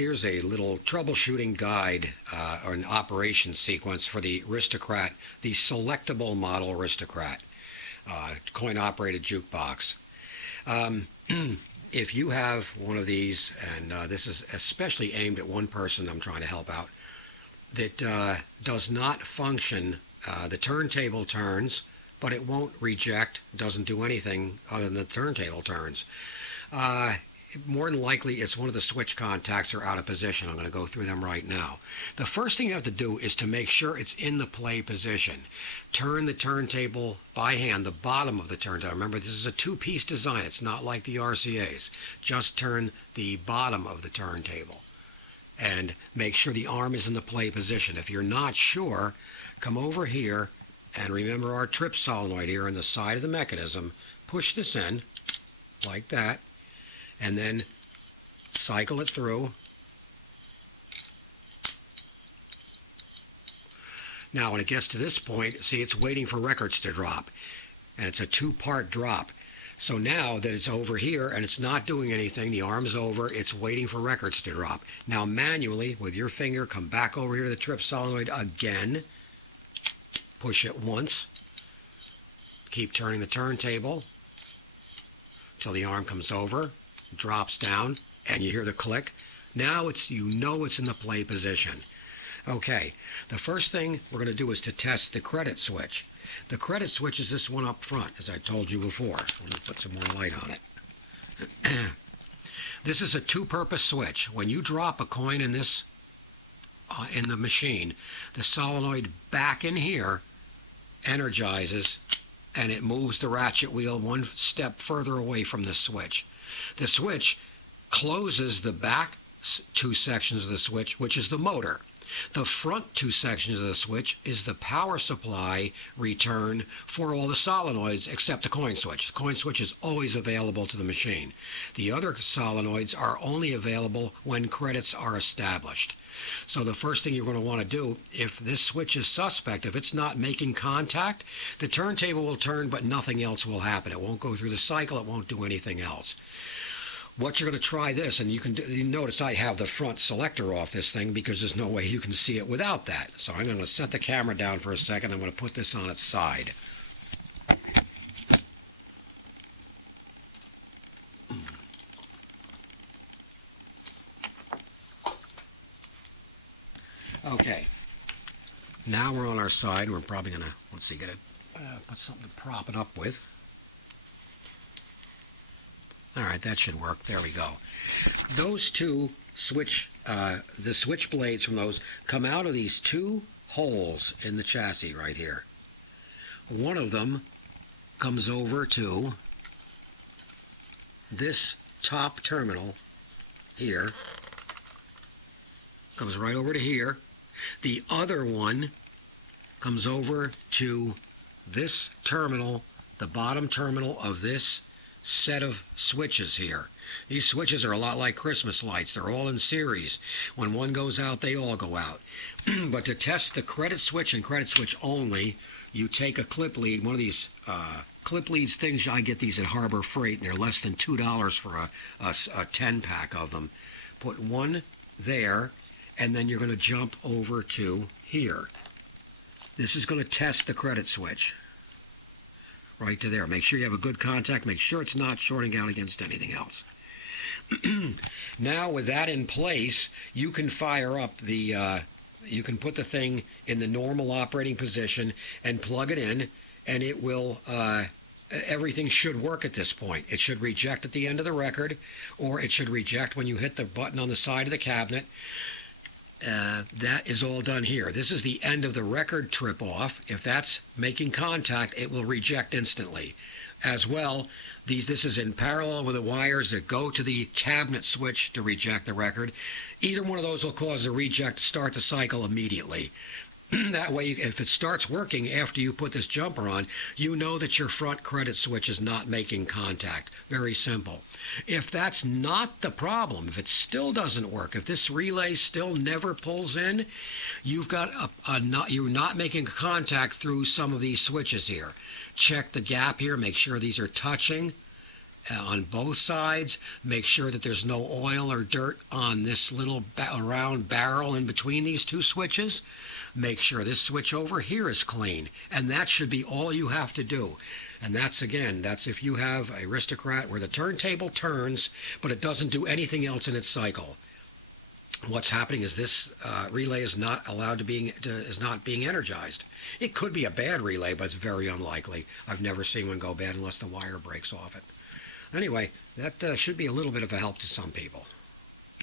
Here's a little troubleshooting guide or an operation sequence for the Ristaucrat, the selectable model Ristaucrat coin-operated jukebox. If you have one of these, and this is especially aimed at one person I'm trying to help out, that does not function, the turntable turns, but it won't reject, doesn't do anything other than the turntable turns. More than likely, it's one of the switch contacts are out of position. I'm going to go through them right now. The first thing you have to do is to make sure it's in the play position. Turn the turntable by hand, the bottom of the turntable. Remember, this is a two-piece design. It's not like the RCA's. Just turn the bottom of the turntable and make sure the arm is in the play position. If you're not sure, come over here and remember our trip solenoid here on the side of the mechanism. Push this in like that, and then cycle it through. Now when it gets to this point, see, it's waiting for records to drop, and it's a two-part drop. So now that it's over here and it's not doing anything, the arm's over, it's waiting for records to drop. Now manually, with your finger, come back over here to the trip solenoid again, push it once, keep turning the turntable until the arm comes over, drops down, and you hear the click. Now you know it's in the play position. Okay, the first thing we're going to do is to test the credit switch. The credit switch is this one up front, as I told you before. I'm going to put some more light on it. This is a two-purpose switch. When you drop a coin in this in the machine, the solenoid back in here energizes, and it moves the ratchet wheel one step further away from the switch. The switch closes the back two sections of the switch, which is the motor. The front two sections of the switch is the power supply return for all the solenoids except the coin switch. The coin switch is always available to the machine. The other solenoids are only available when credits are established. So the first thing you're going to want to do, if this switch is suspect, if it's not making contact, the turntable will turn, but nothing else will happen. It won't go through the cycle. It won't do anything else. What you're going to try this, and you notice I have the front selector off this thing because there's no way you can see it without that. So I'm going to set the camera down for a second. I'm going to put this on its side. Okay, now we're on our side. We're probably going to, let's see, get it, put something to prop it up with. All right, that should work. There we go. Those two the switch blades from those come out of these two holes in the chassis right here. One of them comes over to this top terminal here. Comes right over to here. The other one comes over to this terminal, the bottom terminal of this set of switches here. These switches are a lot like Christmas lights. They're all in series. When one goes out, they all go out. But to test the credit switch and credit switch only, you take a clip lead, one of these clip leads things. I get these at Harbor Freight, and they're less than $2 for a 10-pack of them. Put one there, and then you're going to jump over to here. This is going to test the credit switch. Right to there. Make sure you have a good contact. Make sure it's not shorting out against anything else. Now with that in place, you can fire up the, you can put the thing in the normal operating position and plug it in, and it will, everything should work at this point. It should reject at the end of the record, or it should reject when you hit the button on the side of the cabinet. That is all done here. This is the end of the record trip off. If that's making contact, it will reject instantly. As well, this is in parallel with the wires that go to the cabinet switch to reject the record. Either one of those will cause the reject to start the cycle immediately. That way, if it starts working after you put this jumper on, you know that your front credit switch is not making contact. Very simple. If that's not the problem, if it still doesn't work, if this relay still never pulls in, you've got you're not making contact through some of these switches here. Check the gap here, make sure these are touching, on both sides. Make sure that there's no oil or dirt on this little round barrel in between these two switches. Make sure this switch over here is clean, and that should be all you have to do. And that's if you have a Ristaucrat where the turntable turns, but it doesn't do anything else in its cycle. What's happening is this relay is not being energized. It could be a bad relay, but it's very unlikely. I've never seen one go bad unless the wire breaks off it. Anyway, that should be a little bit of a help to some people.